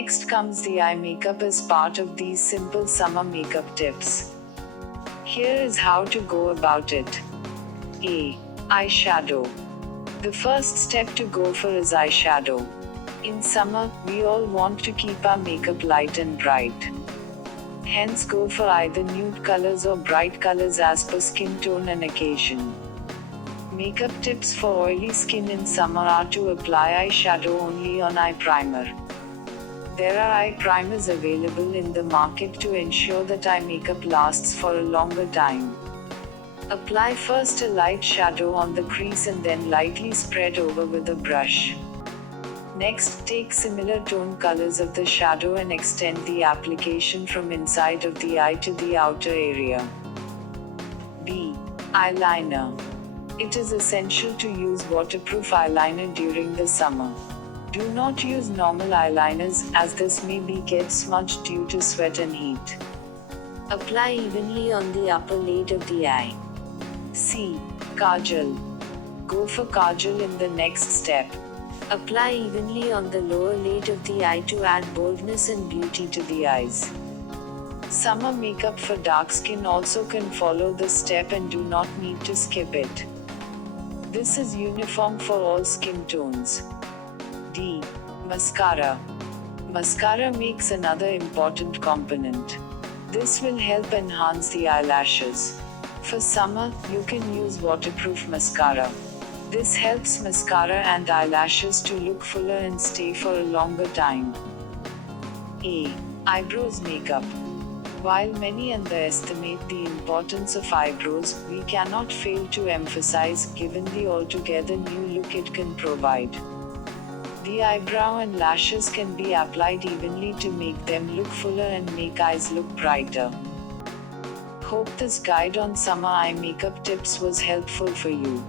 Next comes the eye makeup as part of these simple summer makeup tips. Here is how to go about it. A. Eyeshadow. The first step to go for is eyeshadow. In summer, we all want to keep our makeup light and bright. Hence go for either nude colors or bright colors as per skin tone and occasion. Makeup tips for oily skin in summer are to apply eyeshadow only on eye primer. There are eye primers available in the market to ensure that eye makeup lasts for a longer time. Apply first a light shadow on the crease and then lightly spread over with a brush. Next, take similar tone colors of the shadow and extend the application from inside of the eye to the outer area. B. Eyeliner. It is essential to use waterproof eyeliner during the summer. Do not use normal eyeliners, as this may get smudged due to sweat and heat. Apply evenly on the upper lid of the eye. C. Kajal. Go for kajal in the next step. Apply evenly on the lower lid of the eye to add boldness and beauty to the eyes. Summer makeup for dark skin also can follow this step and do not need to skip it. This is uniform for all skin tones. D. Mascara. Mascara makes another important component. This will help enhance the eyelashes. For summer, you can use waterproof mascara. This helps mascara and eyelashes to look fuller and stay for a longer time. A. Eyebrows makeup. While many underestimate the importance of eyebrows, we cannot fail to emphasize, given the altogether new look it can provide. The eyebrow and lashes can be applied evenly to make them look fuller and make eyes look brighter. Hope this guide on summer eye makeup tips was helpful for you.